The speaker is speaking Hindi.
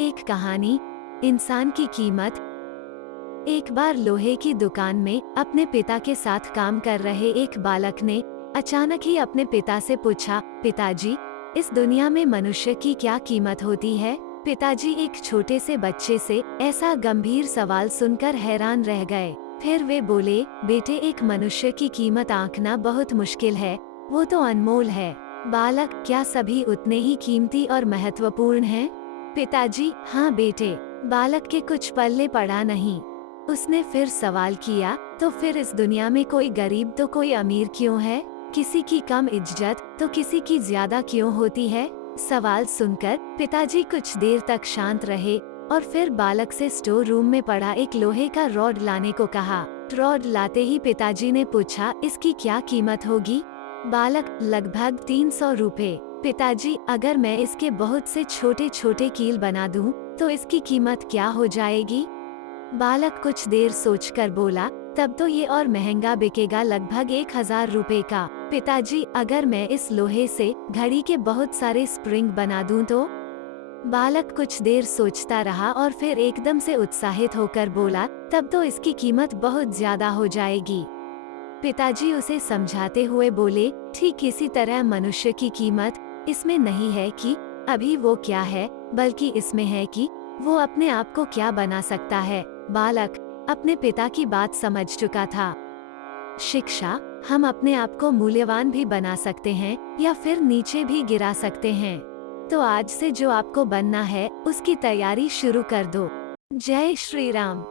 एक कहानी, इंसान की कीमत। एक बार लोहे की दुकान में अपने पिता के साथ काम कर रहे एक बालक ने अचानक ही अपने पिता से पूछा, पिताजी, इस दुनिया में मनुष्य की क्या कीमत होती है? पिताजी एक छोटे से बच्चे से ऐसा गंभीर सवाल सुनकर हैरान रह गए। फिर वे बोले, बेटे, एक मनुष्य की कीमत आंकना बहुत मुश्किल है, वो तो अनमोल है। बालक, क्या सभी उतने ही कीमती और महत्वपूर्ण हैं? पिताजी, हाँ बेटे। बालक के कुछ पल्ले पड़ा नहीं। उसने फिर सवाल किया, तो फिर इस दुनिया में कोई गरीब तो कोई अमीर क्यों है? किसी की कम इज्जत तो किसी की ज्यादा क्यों होती है? सवाल सुनकर पिताजी कुछ देर तक शांत रहे और फिर बालक से स्टोर रूम में पड़ा एक लोहे का रॉड लाने को कहा। रॉड लाते ही पिताजी ने पूछा, इसकी क्या कीमत होगी? बालक, लगभग 300 रुपए। पिताजी, अगर मैं इसके बहुत से छोटे छोटे कील बना दूं, तो इसकी कीमत क्या हो जाएगी? बालक कुछ देर सोचकर बोला, तब तो ये और महंगा बिकेगा, लगभग 1000 रुपए का। पिताजी, अगर मैं इस लोहे से घड़ी के बहुत सारे स्प्रिंग बना दूं तो? बालक कुछ देर सोचता रहा और फिर एकदम से उत्साहित होकर बोला, तब तो इसकी कीमत बहुत ज्यादा हो जाएगी। पिताजी उसे समझाते हुए बोले, ठीक इसी तरह मनुष्य की कीमत इसमें नहीं है कि अभी वो क्या है, बल्कि इसमें है कि वो अपने आप को क्या बना सकता है। बालक अपने पिता की बात समझ चुका था। शिक्षा, हम अपने आप को मूल्यवान भी बना सकते हैं या फिर नीचे भी गिरा सकते हैं। तो आज से जो आपको बनना है, उसकी तैयारी शुरू कर दो। जय श्री राम।